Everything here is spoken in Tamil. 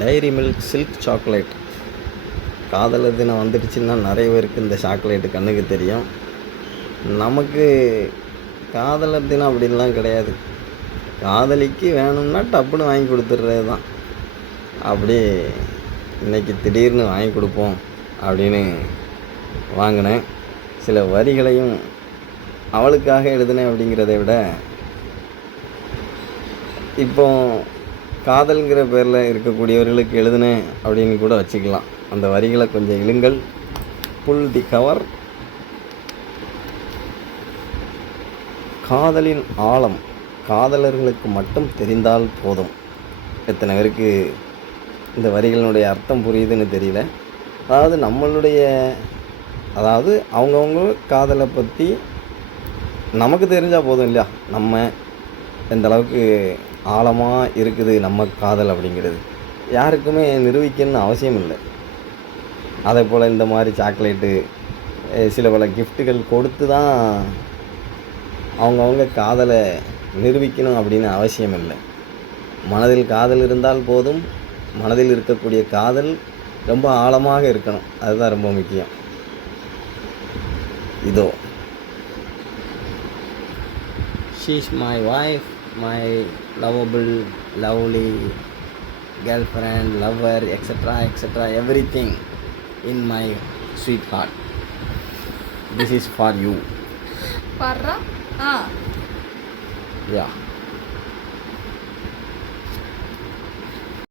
Diary milk silk chocolate. காதலர் தினம் வந்துடுச்சுன்னா நிறைய பேருக்கு இந்த சாக்லேட்டு கண்ணுக்கு தெரியும். நமக்கு காதலர் தினம் அப்படின்லாம் கிடையாது. காதலிக்கு வேணும்னா டப்புன்னு வாங்கி கொடுத்துட்றது தான். அப்படி இன்றைக்கி திடீர்னு வாங்கி கொடுப்போம் அப்படின்னு வாங்கினேன். சில வரிகளையும் அவளுக்காக எழுதினேன் அப்படிங்கிறத விட, இப்போ காதல்ங்கிற பேரில் இருக்கக்கூடியவர்களுக்கு எழுதினேன் அப்படின்னு கூட வச்சுக்கலாம். அந்த வரிகளை கொஞ்சம் இழுங்கள். புல் தி கவர். காதலின் ஆழம் காதலர்களுக்கு மட்டும் தெரிந்தால் போதும். எத்தனை பேருக்கு இந்த வரிகளினுடைய அர்த்தம் புரியுதுன்னு தெரியல. அதாவது அவங்கவுங்க காதலை பற்றி நமக்கு தெரிஞ்சால் போதும் இல்லையா? நம்ம எந்த அளவுக்கு ஆழமாக இருக்குது நம்ம காதல் அப்படிங்கிறது யாருக்குமே நிரூபிக்கணும்னு அவசியம் இல்லை. அதே போல் இந்த மாதிரி சாக்லேட்டு சில பல கிஃப்ட்டுகள் கொடுத்து தான் அவங்கவுங்க காதலை நிரூபிக்கணும் அப்படின்னு அவசியம் இல்லை. மனதில் காதல் இருந்தால் போதும். மனதில் இருக்கக்கூடிய காதல் ரொம்ப ஆழமாக இருக்கணும். அதுதான் ரொம்ப முக்கியம். இதோ, she is my wife, my lovable, lovely girlfriend, lover, etc., etc., everything in my sweetheart. This is for you. Parra? Yeah.